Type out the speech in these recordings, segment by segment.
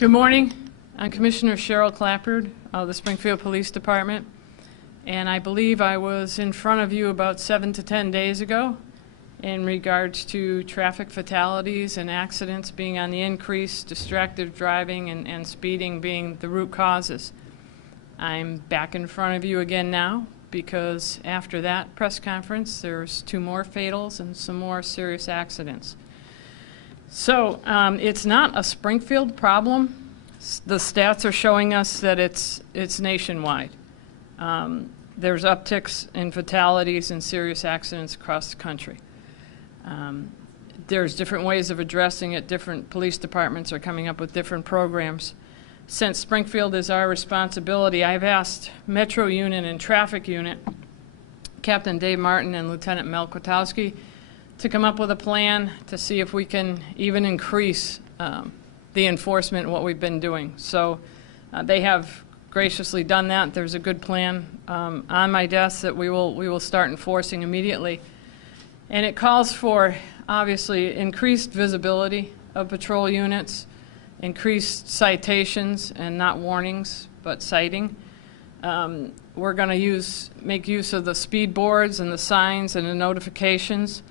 Good morning. I'm Commissioner Cheryl Clappard of the Springfield Police Department, and I believe I was in front of you about 7 to 10 days ago in regards to traffic fatalities and accidents being on the increase, distracted driving and speeding being the root causes. I'm back in front of you again now because after that press conference there's 2 more fatals and some more serious accidents. So it's not a Springfield problem. The stats are showing us that it's nationwide. There's upticks in fatalities and serious accidents across the country. There's different ways of addressing it. Different police departments are coming up with different programs. Since Springfield is our responsibility, I've asked Metro Unit and Traffic Unit, Captain Dave Martin and Lieutenant Mel Kwiatkowski, to come up with a plan to see if we can even increase the enforcement of what we've been doing. So they have graciously done that. There's a good plan on my desk that we will start enforcing immediately. And it calls for, obviously, increased visibility of patrol units, increased citations and not warnings, but citing. We're going to make use of the speed boards and the signs and the notifications.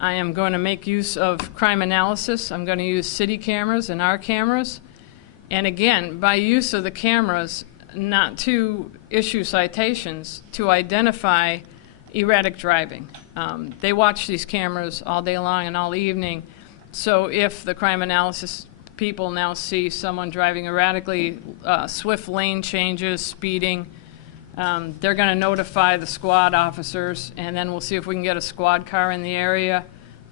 I am going to make use of crime analysis. I'm going to use city cameras and our cameras. And again, by use of the cameras, not to issue citations, to identify erratic driving. They watch these cameras all day long and all evening. So if the crime analysis people now see someone driving erratically, swift lane changes, speeding, they're going to notify the squad officers, and then we'll see if we can get a squad car in the area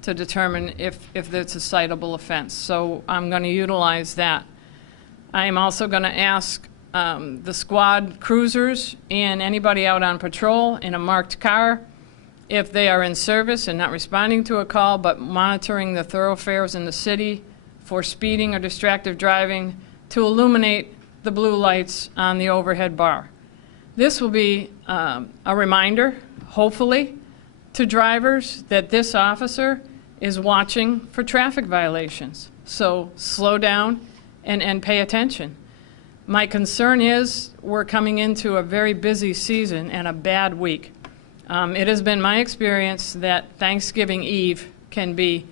to determine if it's a citable offense. So I'm going to utilize that. I am also going to ask the squad cruisers and anybody out on patrol in a marked car, if they are in service and not responding to a call but monitoring the thoroughfares in the city for speeding or distracted driving, to illuminate the blue lights on the overhead bar. This will be a reminder, hopefully, to drivers that this officer is watching for traffic violations. So slow down and pay attention. My concern is we're coming into a very busy season and a bad week. It has been my experience that Thanksgiving Eve can be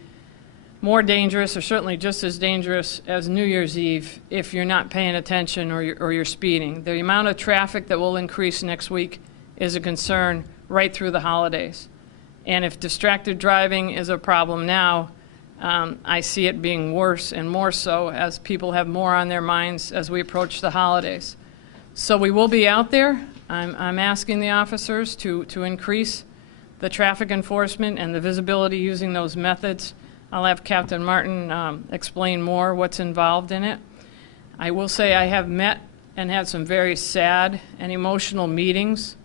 more dangerous, or certainly just as dangerous as New Year's Eve, if you're not paying attention or you're speeding. The amount of traffic that will increase next week is a concern right through the holidays. And if distracted driving is a problem now, I see it being worse and more so as people have more on their minds as we approach the holidays. So we will be out there. I'm asking the officers to increase the traffic enforcement and the visibility using those methods. I'll have Captain Martin explain more what's involved in it. I will say I have met and had some very sad and emotional meetings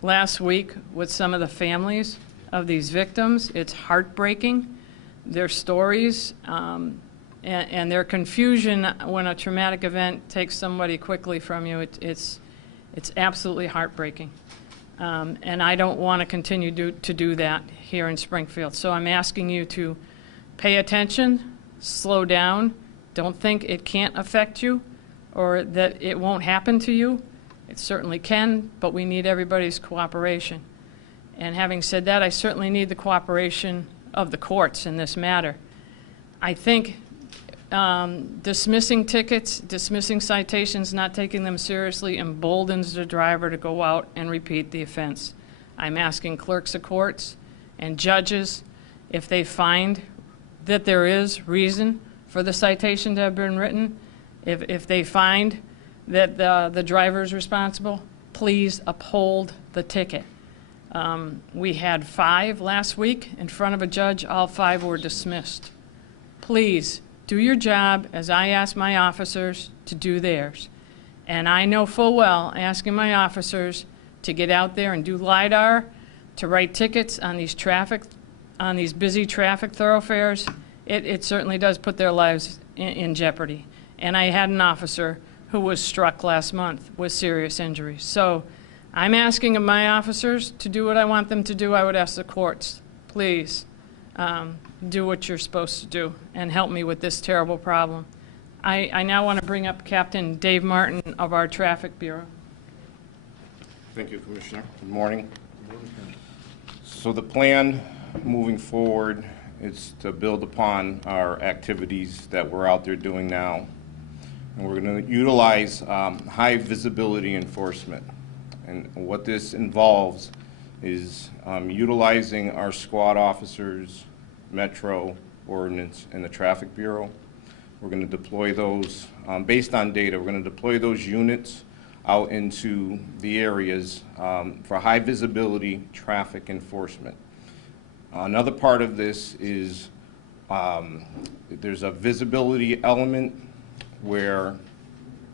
last week with some of the families of these victims. It's heartbreaking, their stories, and their confusion when a traumatic event takes somebody quickly from you. It's absolutely heartbreaking. And I don't want to continue to do that here in Springfield. So I'm asking you to pay attention, slow down, don't think it can't affect you or that it won't happen to you. It certainly can, but we need everybody's cooperation. And having said that, I certainly need the cooperation of the courts in this matter. I think dismissing tickets, dismissing citations, not taking them seriously emboldens the driver to go out and repeat the offense. I'm asking clerks of courts and judges, if they find that there is reason for the citation to have been written, if they find that the driver is responsible, please uphold the ticket. We had 5 last week in front of a judge. All 5 were dismissed. Please do your job as I ask my officers to do theirs. And I know full well asking my officers to get out there and do LIDAR, to write tickets on these busy traffic thoroughfares, it certainly does put their lives in jeopardy. And I had an officer who was struck last month with serious injuries. So I'm asking of my officers to do what I want them to do. I would ask the courts, please do what you're supposed to do and help me with this terrible problem. I now want to bring up Captain Dave Martin of our Traffic Bureau. Thank you, Commissioner. Good morning. So the plan moving forward is to build upon our activities that we're out there doing now. And we're going to utilize high visibility enforcement. And what this involves is utilizing our squad officers, Metro, Ordnance, and the Traffic Bureau. We're going to deploy those, based on data, we're going to deploy those units out into the areas for high visibility traffic enforcement. Another part of this is there's a visibility element where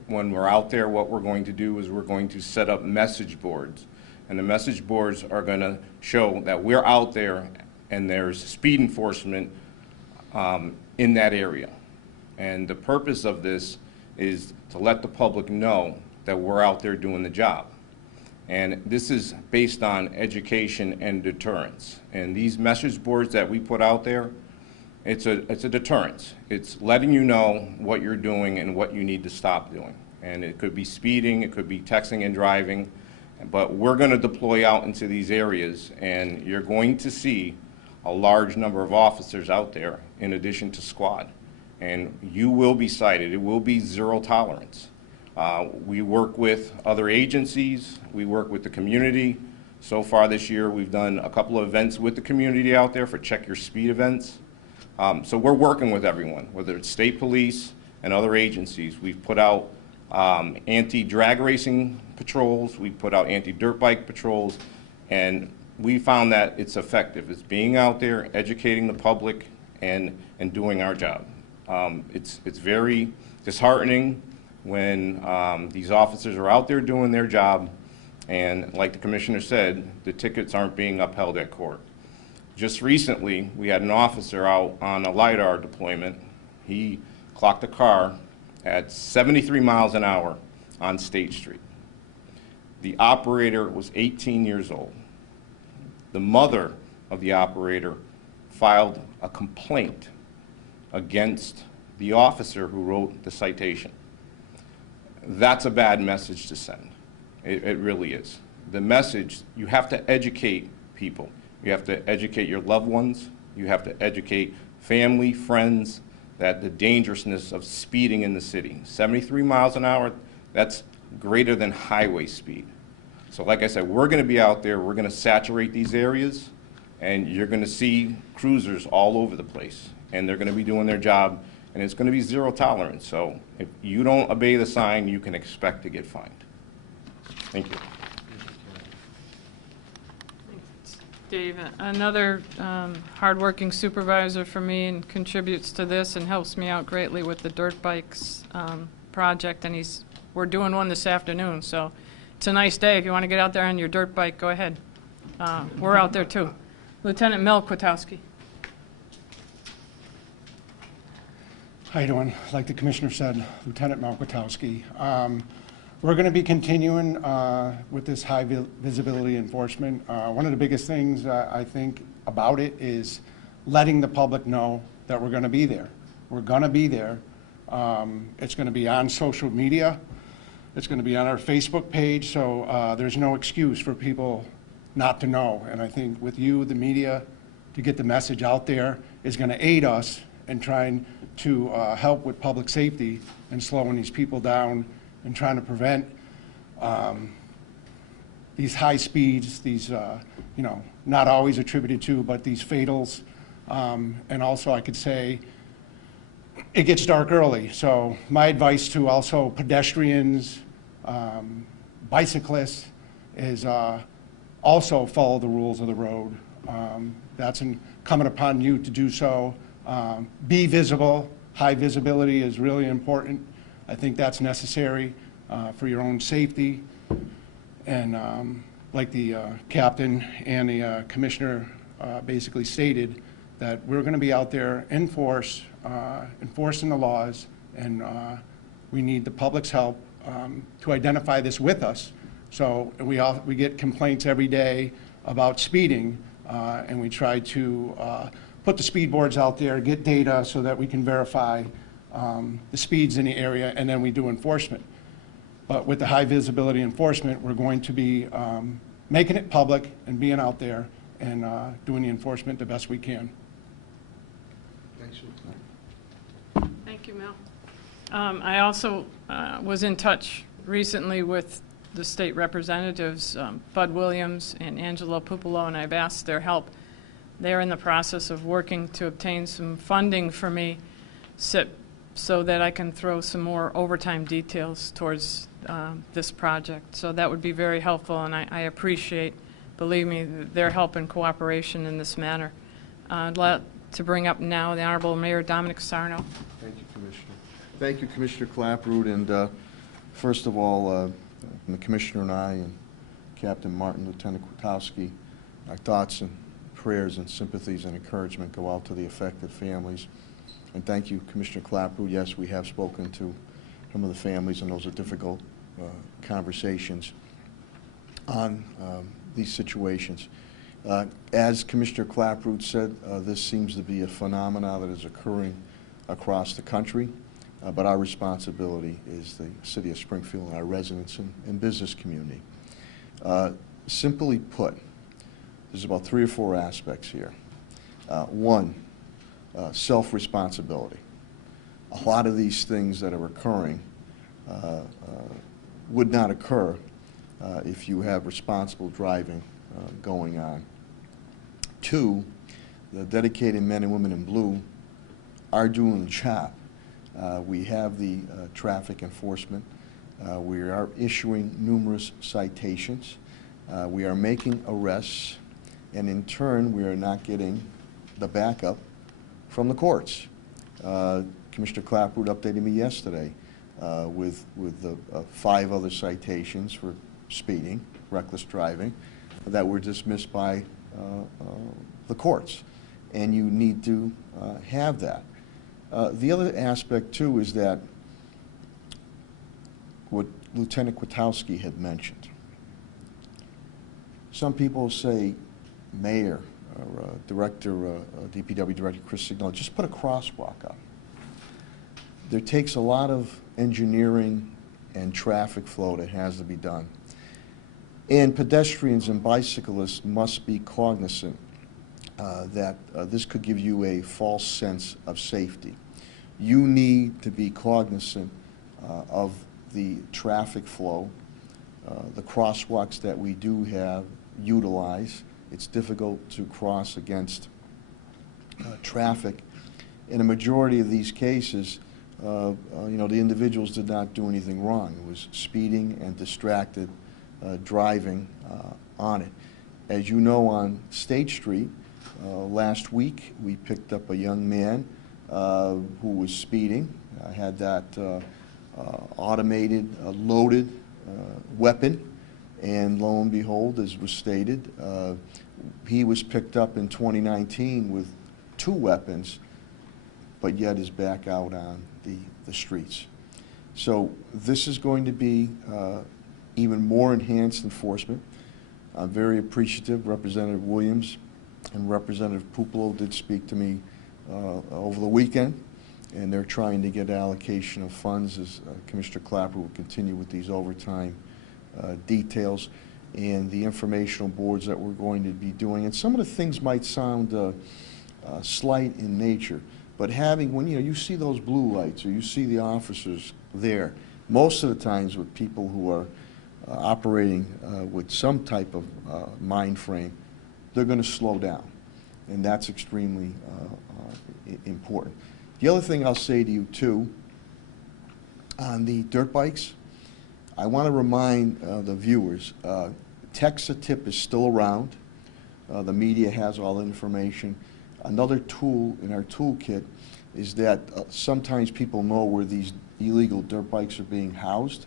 when we're out there, what we're going to do is we're going to set up message boards. And the message boards are going to show that we're out there and there's speed enforcement in that area. And the purpose of this is to let the public know that we're out there doing the job. And this is based on education and deterrence. And these message boards that we put out there, it's a deterrence. It's letting you know what you're doing and what you need to stop doing. And it could be speeding, it could be texting and driving, but we're going to deploy out into these areas, and you're going to see a large number of officers out there in addition to squad. And you will be cited. It will be zero tolerance. We work with other agencies. We work with the community. So far this year, we've done a couple of events with the community out there for Check Your Speed events. So we're working with everyone, whether it's state police and other agencies. We've put out anti-drag racing patrols. We put out anti-dirt bike patrols. And we found that it's effective. It's being out there, educating the public, and doing our job. It's very disheartening when these officers are out there doing their job, and like the commissioner said, the tickets aren't being upheld at court. Just recently, we had an officer out on a LiDAR deployment. He clocked a car at 73 miles an hour on State Street. The operator was 18 years old. The mother of the operator filed a complaint against the officer who wrote the citation. That's a bad message to send. It really is. The message, you have to educate people. You have to educate your loved ones. You have to educate family, friends, that the dangerousness of speeding in the city. 73 miles an hour, that's greater than highway speed. So like I said, we're going to be out there, we're going to saturate these areas, and you're going to see cruisers all over the place. And they're going to be doing their job, and it's going to be zero tolerance. So if you don't obey the sign, you can expect to get fined. Thank you. Dave, another hardworking supervisor for me and contributes to this and helps me out greatly with the dirt bikes project, and we're doing one this afternoon, so it's a nice day. If you want to get out there on your dirt bike, go ahead. We're out there too. Lieutenant Mel Kwiatkowski. How you doing? Like the commissioner said, Lieutenant Mel Kwiatkowski. We're going to be continuing with this high visibility enforcement. One of the biggest things I think about it is letting the public know that we're going to be there. We're going to be there. It's going to be on social media. It's going to be on our Facebook page, so there's no excuse for people not to know. And I think with you, the media, to get the message out there is going to aid us in trying to help with public safety and slowing these people down and trying to prevent these high speeds, these, not always attributed to, but these fatals. And also I could say, it gets dark early. So my advice to also pedestrians, bicyclists is also follow the rules of the road. That's incumbent upon you to do so. Be visible. High visibility is really important. I think that's necessary for your own safety. And like the captain and the commissioner basically stated, that we're going to be out there enforcing the laws, and we need the public's help to identify this with us. So we get complaints every day about speeding, and we try to put the speed boards out there, get data so that we can verify the speeds in the area, and then we do enforcement. But with the high visibility enforcement, we're going to be making it public and being out there and doing the enforcement the best we can. Thanks. Thank you, Mel. I also was in touch recently with the state representatives, Bud Williams and Angelo Pupolo, and I've asked their help. They're in the process of working to obtain some funding for me so that I can throw some more overtime details towards this project. So that would be very helpful, and I appreciate, believe me, their help and cooperation in this matter. I'd like to bring up now the Honorable Mayor Dominic Sarno. Thank you, Commissioner. Thank you, Commissioner Clapprood. And first of all, the Commissioner and I and Captain Martin, Lieutenant Kwiatkowski, our thoughts and prayers and sympathies and encouragement go out to the affected families. And thank you, Commissioner Clapprood. Yes, we have spoken to some of the families, and those are difficult conversations on these situations. As Commissioner Clapprood said, this seems to be a phenomenon that is occurring across the country, but our responsibility is the city of Springfield and our residents and business community. Simply put, there's about 3 or 4 aspects here. One, self-responsibility. A lot of these things that are occurring would not occur if you have responsible driving going on. 2, the dedicated men and women in blue are doing the job. We have the traffic enforcement. We are issuing numerous citations. We are making arrests, and in turn, we are not getting the backup from the courts. Commissioner Clapprood updated me yesterday with the 5 other citations for speeding, reckless driving, that were dismissed by the courts, and you need to have that. The other aspect, too, is that what Lieutenant Kwiatkowski had mentioned. Some people say, Mayor or DPW Director Chris Signal, just put a crosswalk up. There takes a lot of engineering and traffic flow that has to be done. And pedestrians and bicyclists must be cognizant that this could give you a false sense of safety. You need to be cognizant of the traffic flow, the crosswalks that we do have, utilize. It's difficult to cross against traffic. In a majority of these cases, you know, the individuals did not do anything wrong. It was speeding and distracted driving on it. As you know, on State Street, last week we picked up a young man who was speeding, had that automated, loaded weapon, and lo and behold, as was stated, he was picked up in 2019 with 2 weapons, but yet is back out on the streets. So this is going to be even more enhanced enforcement. I'm very appreciative. Representative Williams and Representative Pupolo did speak to me over the weekend, and they're trying to get allocation of funds as Commissioner Clapper will continue with these overtime details and the informational boards that we're going to be doing. And some of the things might sound slight in nature, but having, when you see those blue lights or you see the officers there, most of the times with people who are operating with some type of mind frame, they're going to slow down, and that's extremely important. The other thing I'll say to you too, on the dirt bikes, I want to remind the viewers, Text-a-Tip is still around. The media has all the information. Another tool in our toolkit is that sometimes people know where these illegal dirt bikes are being housed.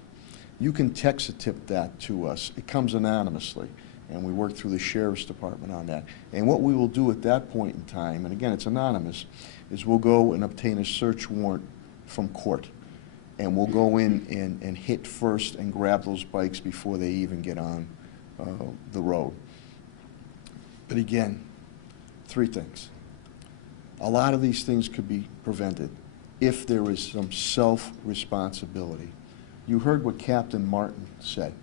You can Text-a-Tip that to us. It comes anonymously, and we work through the Sheriff's Department on that. And what we will do at that point in time, and again, it's anonymous, is we'll go and obtain a search warrant from court. And we'll go in and hit first and grab those bikes before they even get on the road. But again, 3 things. A lot of these things could be prevented if there is some self-responsibility. You heard what Captain Martin said.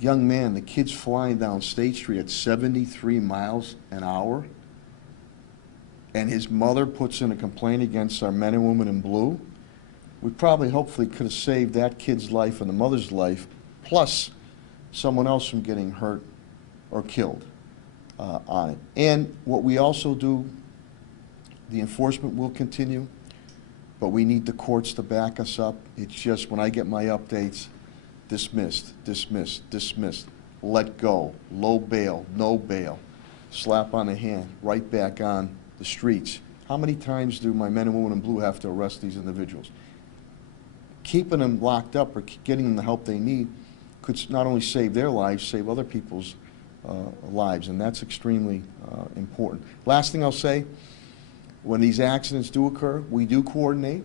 Young man, the kid's flying down State Street at 73 miles an hour, and his mother puts in a complaint against our men and women in blue. We probably, hopefully, could have saved that kid's life and the mother's life, plus someone else from getting hurt or killed on it. And what we also do, the enforcement will continue, but we need the courts to back us up. It's just when I get my updates, dismissed, dismissed, dismissed, let go, low bail, no bail, slap on the hand, right back on the streets. How many times do my men and women in blue have to arrest these individuals? Keeping them locked up or getting them the help they need could not only save their lives, save other people's lives, and that's extremely important. Last thing I'll say, when these accidents do occur, we do coordinate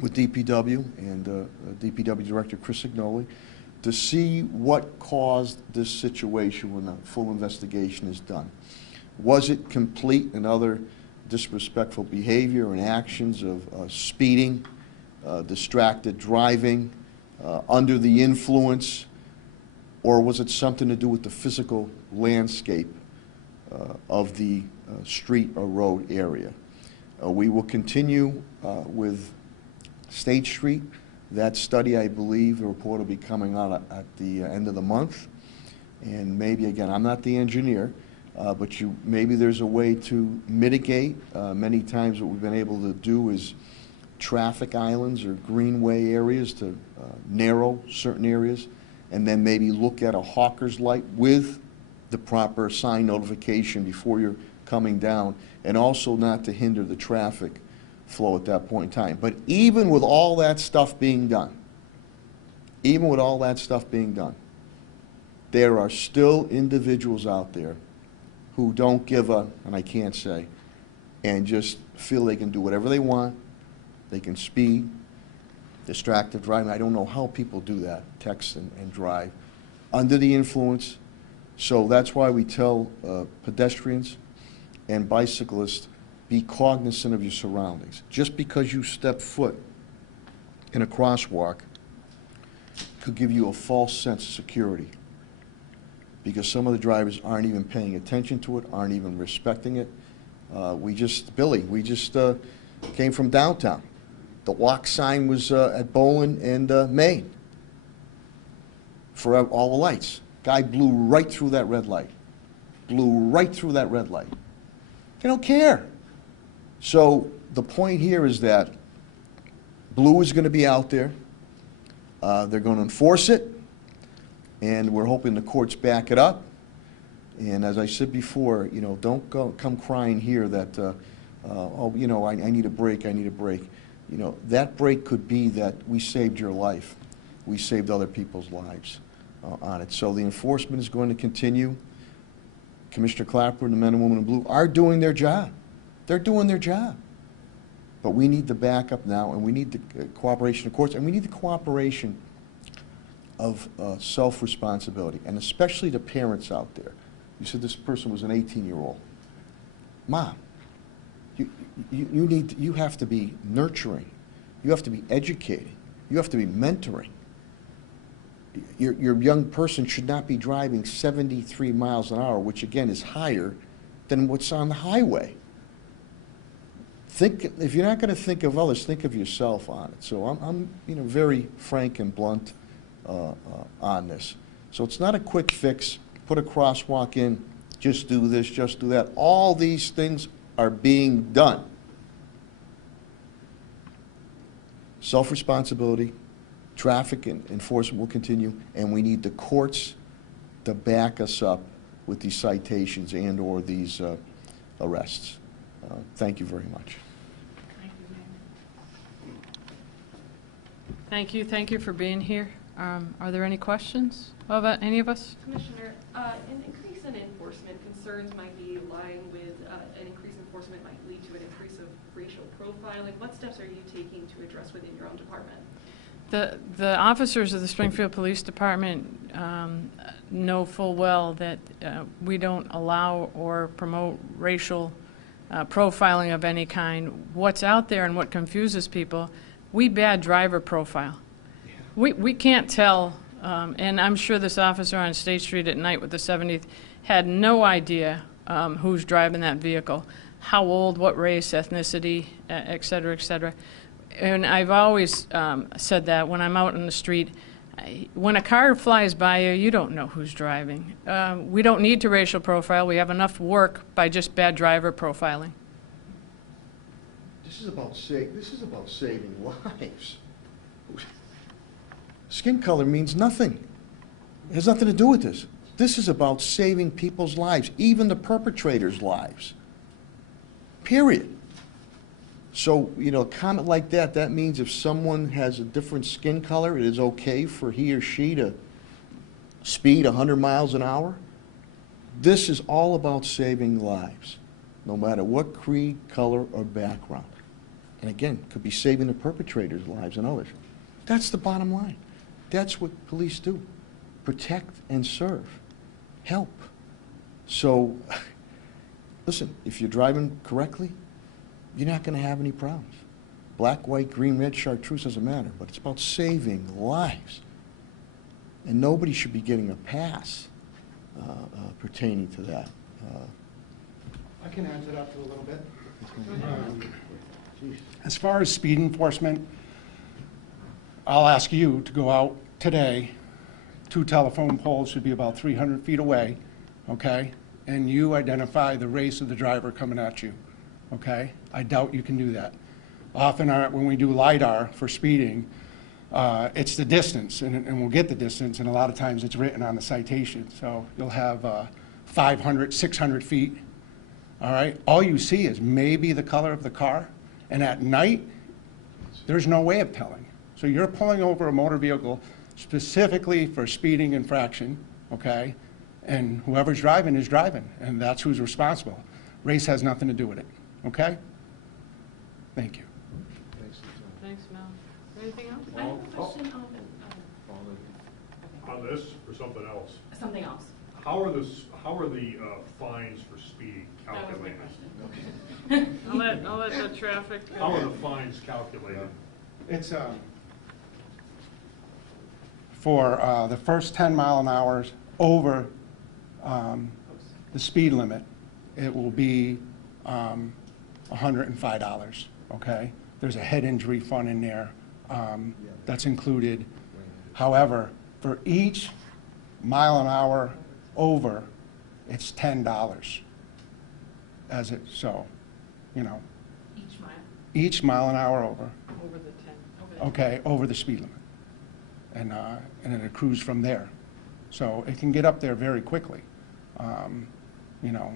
with DPW and DPW Director Chris Signoli to see what caused this situation when the full investigation is done. Was it complete and other disrespectful behavior and actions of speeding, distracted driving, under the influence, or was it something to do with the physical landscape of the street or road area? We will continue with State Street. That study, I believe, the report will be coming out at the end of the month. And maybe, again, I'm not the engineer, but maybe there's a way to mitigate. Many times what we've been able to do is traffic islands or greenway areas to narrow certain areas, and then maybe look at a hawker's light with the proper sign notification before you're coming down, and also not to hinder the traffic flow at that point in time. But even with all that stuff being done, there are still individuals out there who don't give a, and I can't say, and just feel they can do whatever they want. They can speed, distracted driving. I don't know how people do that, text and drive, under the influence. So that's why we tell pedestrians and bicyclists, be cognizant of your surroundings. Just because you step foot in a crosswalk could give you a false sense of security, because some of the drivers aren't even paying attention to it, aren't even respecting it. Billy, we just came from downtown. The walk sign was at Bowen and Main for all the lights. Guy blew right through that red light. Blew right through that red light. They don't care. So the point here is that blue is going to be out there. They're going to enforce it, and we're hoping the courts back it up. And as I said before, you know, don't come crying here that, oh, you know, I need a break, I need a break. You know, that break could be that we saved your life. We saved other people's lives on it. So the enforcement is going to continue. Commissioner Clapper and the men and women in blue are doing their job. They're doing their job. But we need the backup now, and we need the cooperation of courts, and we need the cooperation of self-responsibility, and especially the parents out there. You said this person was an 18-year-old. Mom, you have to be nurturing. You have to be educating. You have to be mentoring. Your young person should not be driving 73 miles an hour, which again is higher than what's on the highway. If you're not going to think of others, think of yourself on it. So I'm very frank and blunt on this. So it's not a quick fix. Put a crosswalk in, just do this, just do that. All these things are being done. Self-responsibility, traffic enforcement will continue, and we need the courts to back us up with these citations and or these arrests. Thank you very much. Thank you. Thank you for being here. Are there any questions about any of us? Commissioner, an increase in enforcement concerns might be lying with an increased enforcement might lead to an increase of racial profiling. What steps are you taking to address within your own department? The officers of the Springfield Police Department know full well that we don't allow or promote racial profiling of any kind. What's out there and what confuses people, we bad driver profile. We can't tell, and I'm sure this officer on State Street at night with the 70th had no idea who's driving that vehicle, how old, what race, ethnicity, et cetera, et cetera. And I've always said that when I'm out in the street, when a car flies by you, you don't know who's driving. We don't need to racial profile. We have enough work by just bad driver profiling. This is about saving lives. Skin color means nothing. It has nothing to do with this. This is about saving people's lives, even the perpetrators' lives. Period. So, you know, a comment like that, that means if someone has a different skin color, it is okay for he or she to speed 100 miles an hour? This is all about saving lives, no matter what creed, color, or background. And again, could be saving the perpetrators' lives and others. That's the bottom line. That's what police do. Protect and serve. Help. So, listen, if you're driving correctly, you're not going to have any problems. Black, white, green, red, chartreuse doesn't matter, but it's about saving lives. And nobody should be getting a pass pertaining to that. I can add to that a little bit. As far as speed enforcement, I'll ask you to go out today. 2 telephone poles should be about 300 feet away, okay? And you identify the race of the driver coming at you, okay? I doubt you can do that. Often when we do LiDAR for speeding, it's the distance, and we'll get the distance, and a lot of times it's written on the citation. So you'll have 500, 600 feet, all right? All you see is maybe the color of the car, and at night, there's no way of telling. So you're pulling over a motor vehicle specifically for speeding infraction, okay? And whoever's driving is driving, and that's who's responsible. Race has nothing to do with it, okay? Thank you. Thanks, Mel. Anything else? I have a question On this or something else? something else. How are the fines for speeding That was my calculated? question. I'll let the traffic. How are the fines calculated? It's for the first 10 mile an hour over the speed limit, it will be $105, okay? There's a head injury fund in there that's included. However, for each mile an hour over, it's $10 as it, so, you know, Each mile, each mile an hour over, Over the 10. okay, over the speed limit. And it accrues from there. So it can get up there very quickly. You know,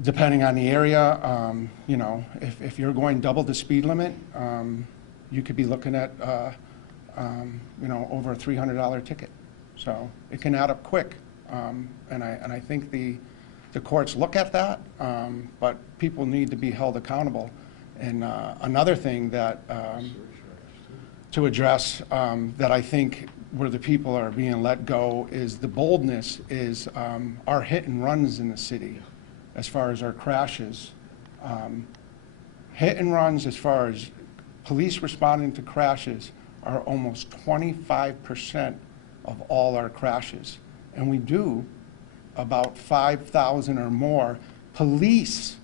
depending on the area, you know, if you're going double the speed limit, you could be looking at, you know, over a $300 ticket. So it can add up quick. And I think the courts look at that, but people need to be held accountable. And another thing that to address that I think where the people are being let go is the boldness is our hit and runs in the city as far as our crashes. Hit and runs as far as police responding to crashes are almost 25% of all our crashes. And we do about 5,000 or more police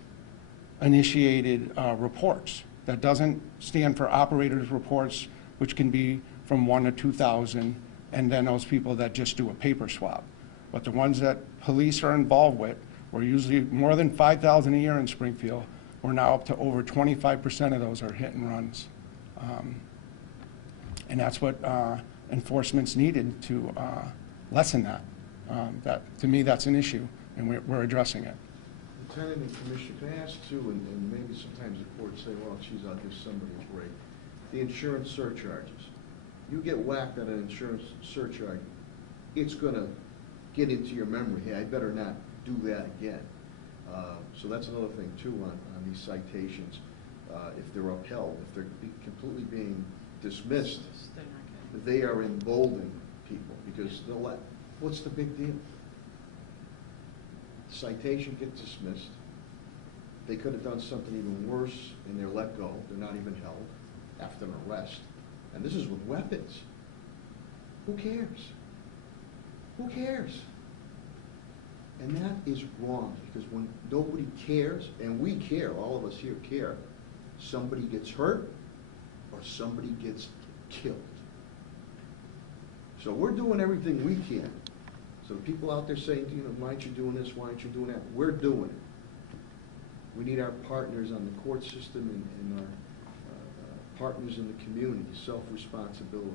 initiated reports. That doesn't stand for operators reports, which can be from 1 to 2,000, and then those people that just do a paper swap. But the ones that police are involved with, we're usually more than 5,000 a year in Springfield. We're now up to over 25% of those are hit and runs. And that's what enforcement's needed to lessen that. To me, that's an issue, and we're addressing it. Lieutenant and Commissioner, can I ask too, and maybe sometimes the courts say, well, geez, I'll give somebody a break. The insurance surcharges. You get whacked on an insurance surcharge, it's gonna get into your memory, hey, I better not do that again. So that's another thing too on these citations. If they're upheld, if they're completely being dismissed, they are emboldening people because they'll let, what's the big deal? Citation gets dismissed, They could have done something even worse and they're let go. They're not even held after an arrest. And this is with weapons. Who cares? Who cares? And that is wrong, because when nobody cares, and we care, all of us here care, somebody gets hurt or somebody gets killed. So we're doing everything we can. So the people out there saying, you know, why aren't you doing this, why aren't you doing that? We're doing it. We need our partners on the court system and our partners in the community, self-responsibility.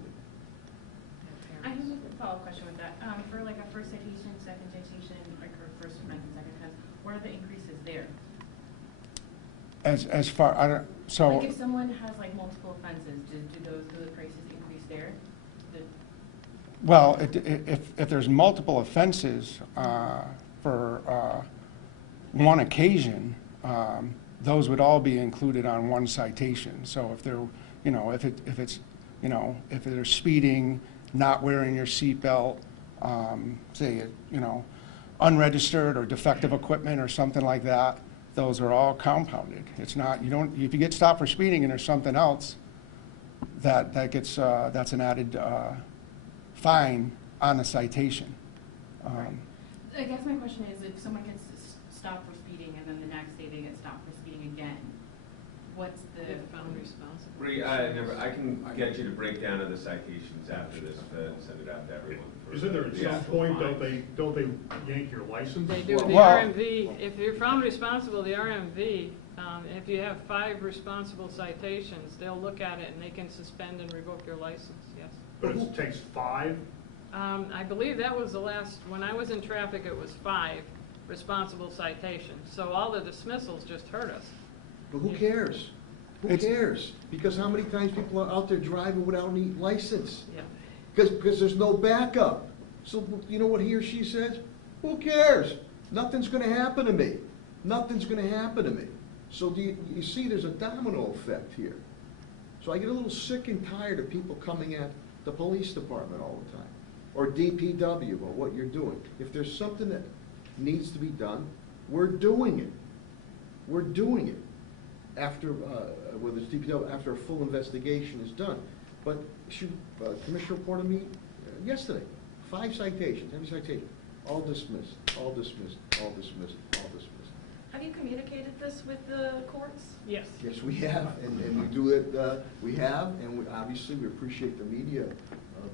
I have a follow-up question with that. For like a first citation, second citation, like or first offense and second offense, what are the increases there? As far, I don't, so. Like if someone has like multiple offenses, do the prices increase there? Well, if there's multiple offenses for one occasion, those would all be included on one citation. So if they're, you know, if it's, you know, if they're speeding, not wearing your seatbelt, say, you know, unregistered or defective equipment or something like that, those are all compounded. It's not, you don't, if you get stopped for speeding and there's something else, that gets, that's an added fine on the citation. I guess my question is, if someone gets stopped for speeding and then the next day they get stopped for speeding again, what's the Found responsible. I can get you the breakdown of the citations after this and send it out to everyone. Isn't there at some point, don't they yank your license? They do. The Well- RMV, if you're found responsible, the RMV, if you have 5 responsible citations, they'll look at it and they can suspend and revoke your license, yes. But it takes 5? I believe that was the last, when I was in traffic, it was 5 responsible citations. So all the dismissals just hurt us. But who cares? Who It's- cares? Because how many times people are out there driving without any license? Yeah. Because there's no backup. So you know what he or she says? Who cares? Nothing's gonna happen to me. Nothing's gonna happen to me. So do you see there's a domino effect here? So I get a little sick and tired of people coming at the police department all the time, or DPW, or what you're doing. If there's something that needs to be done, we're doing it. We're doing it after, whether it's DPW, after a full investigation is done. But Commissioner reported me yesterday, 5 citations, every citation, all dismissed, all dismissed, all dismissed, all dismissed. Have you communicated this with the courts? Yes. Yes, we have, and we do it, we have, and we, obviously, we appreciate the media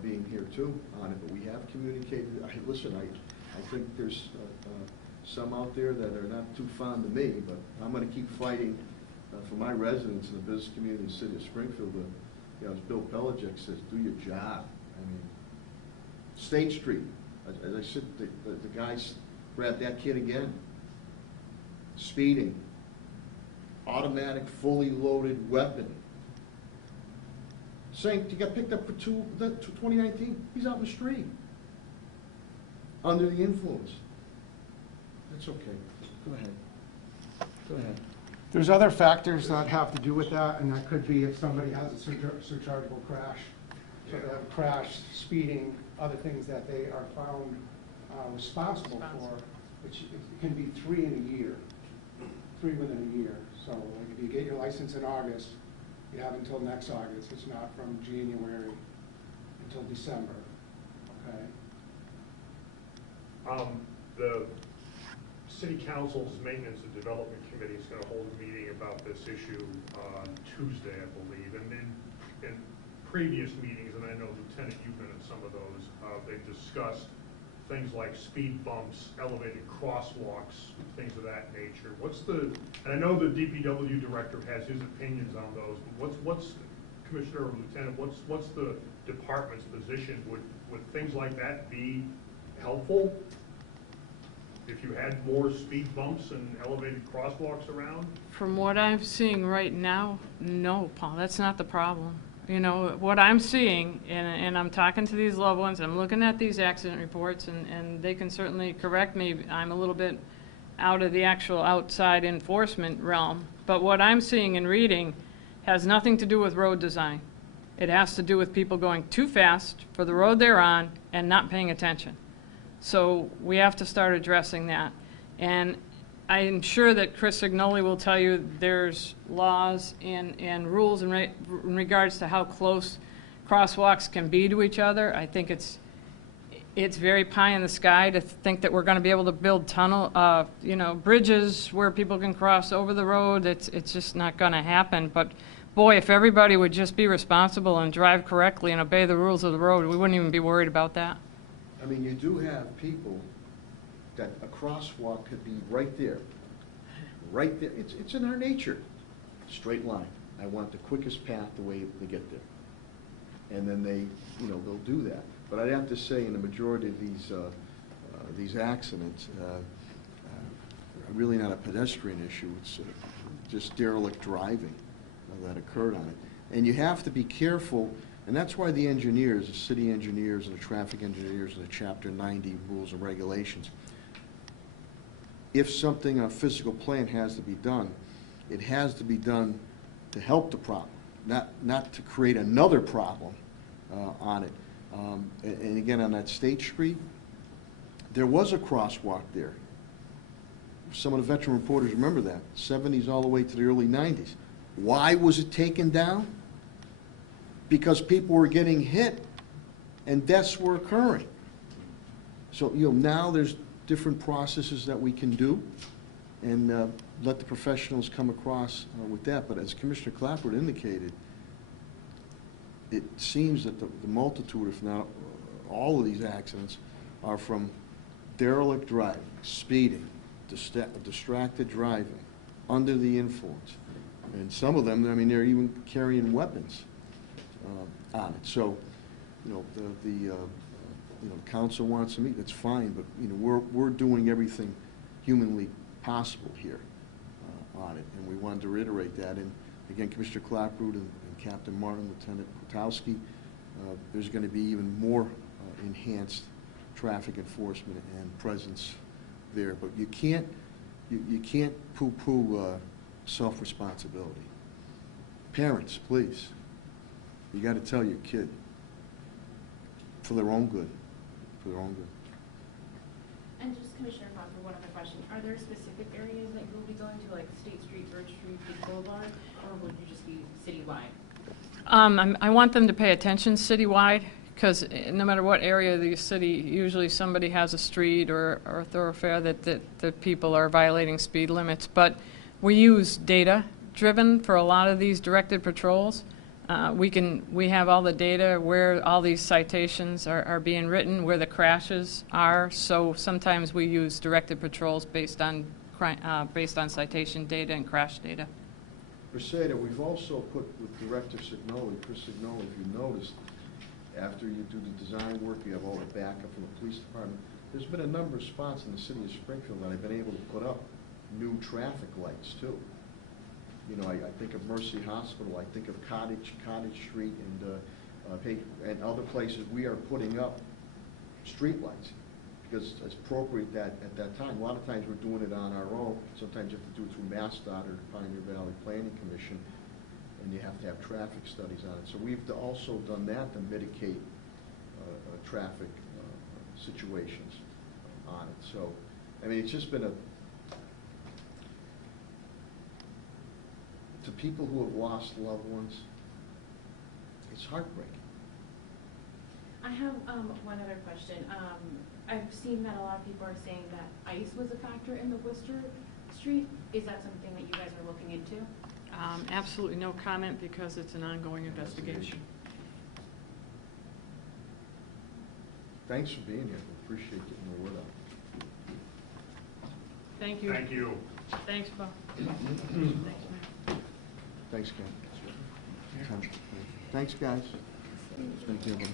being here too on it, but we have communicated. Listen, I think there's some out there that are not too fond of me, but I'm gonna keep fighting for my residents in the business community in the city of Springfield. You know, as Bill Belichick says, do your job. I mean, State Street, as I said, the guys grabbed that kid again. Speeding, automatic, fully loaded weapon. Saying he got picked up for 2019. He's out in the street, under the influence. That's okay. Go ahead. Go ahead. There's other factors that have to do with that, and that could be if somebody has a surchargeable crash. So they have a crash, speeding, other things that they are found responsible for, which it can be 3 in a year, 3 within a year. So like if you get your license in August, you have until next August. It's not from January until December, okay? The City Council's Maintenance and Development Committee is going to hold a meeting about this issue on Tuesday, I believe. And in previous meetings, and I know, Lieutenant, you've been in some of those, they've discussed things like speed bumps, elevated crosswalks, things of that nature. And I know the DPW director has his opinions on those, but what's Commissioner or Lieutenant, what's the department's position? Would things like that be helpful if you had more speed bumps and elevated crosswalks around? From what I'm seeing right now, no, Paul, that's not the problem. You know, what I'm seeing, and I'm talking to these loved ones, I'm looking at these accident reports, and they can certainly correct me. I'm a little bit out of the actual outside enforcement realm. But what I'm seeing and reading has nothing to do with road design. It has to do with people going too fast for the road they're on and not paying attention. So we have to start addressing that. And I'm sure that Chris Signoli will tell you there's laws and rules in regards to how close crosswalks can be to each other. I think it's very pie in the sky to think that we're going to be able to build bridges where people can cross over the road. It's just not going to happen. But boy, if everybody would just be responsible and drive correctly and obey the rules of the road, we wouldn't even be worried about that. I mean, you do have people that a crosswalk could be right there. Right there. It's in our nature. Straight line. I want the quickest path the way to get there. And then they'll do that. But I'd have to say in the majority of these accidents, really not a pedestrian issue. It's just derelict driving that occurred on it. And you have to be careful, and that's why the engineers, the city engineers and the traffic engineers and the Chapter 90 rules and regulations, if something on a physical plan has to be done, it has to be done to help the problem, not to create another problem on it. And again, on that State Street, there was a crosswalk there. Some of the veteran reporters remember that, 70s all the way to the early 90s. Why was it taken down? Because people were getting hit and deaths were occurring. So, now there's different processes that we can do and let the professionals come across with that. But as Commissioner Clapper indicated, it seems that the multitude, if not all of these accidents, are from derelict driving, speeding, distracted driving, under the influence. And some of them, I mean, they're even carrying weapons on it. So, the council wants to meet, that's fine, but, we're doing everything humanly possible here on it, and we wanted to reiterate that. And again, Commissioner Clapper and Captain Martin, Lieutenant Kotowski, there's going to be even more enhanced traffic enforcement and presence there. But you can't poo-poo self-responsibility. Parents, please, you got to tell your kid for their own good, for their own good. And just Commissioner Fox, for one other question, are there specific areas that you'll be going to, like State Street, Birch Street, Big Boulevard, or will you just be citywide? I want them to pay attention citywide, because no matter what area of the city, usually somebody has a street or a thoroughfare that people are violating speed limits. But we use data-driven for a lot of these directed patrols. We have all the data where all these citations are being written, where the crashes are. So sometimes we use directed patrols based on citation data and crash data. Reseda, we've also put with Director Signoli, Chris Signoli, if you noticed, after you do the design work, you have all the backup from the police department. There's been a number of spots in the city of Springfield that I've been able to put up new traffic lights too. I think of Mercy Hospital, I think of Cottage Street, and other places. We are putting up street lights because it's appropriate at that time. A lot of times we're doing it on our own. Sometimes you have to do it through MassDOT or the Pioneer Valley Planning Commission, and you have to have traffic studies on it. So we've also done that to mitigate traffic situations on it. So, I mean, it's just been to people who have lost loved ones, it's heartbreaking. I have one other question. I've seen that a lot of people are saying that ice was a factor in the Worcester Street. Is that something that you guys are looking into? Absolutely no comment because it's an ongoing investigation. Thanks for being here. We appreciate getting the word out. Thank you. Thank you. Thanks, Bob. Thanks, Ken. Thanks, guys. Thank you.